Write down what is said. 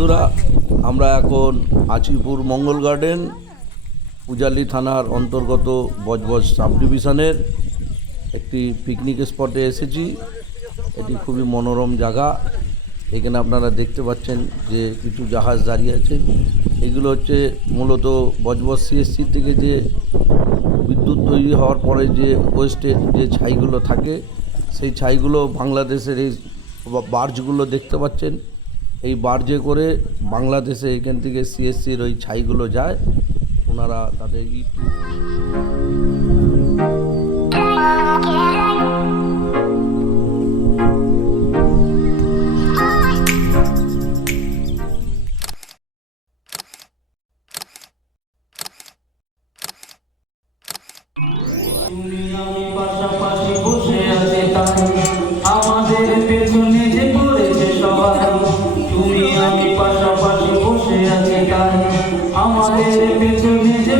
বন্ধুরা, আমরা এখন আচিপুর মঙ্গল গার্ডেন, পূজালি থানার অন্তর্গত বজবজ সাব ডিভিশনের একটি পিকনিক স্পটে এসেছি। এটি খুবই মনোরম জায়গা। এখানে আপনারা দেখতে পাচ্ছেন যে কিছু জাহাজ দাঁড়িয়ে আছে। এগুলো হচ্ছে মূলত বজবজ সিএসসি থেকে যে বিদ্যুৎ তৈরি হওয়ার পরে যে ওয়েস্টের যে ছাইগুলো থাকে, সেই ছাইগুলো বাংলাদেশের এই বার্জগুলো দেখতে পাচ্ছেন, এই বার্জে করে বাংলাদেশে এখান থেকে সিএসসির ওই ছাইগুলো যায়। ওনারা তাদের পাশাপাশি বসে আছে তাই আমাদের পেছনে যে পড়েছে সবাই। তুমি আমি পাশাপাশি বসে আছি তাই আমাদের পেছনে যে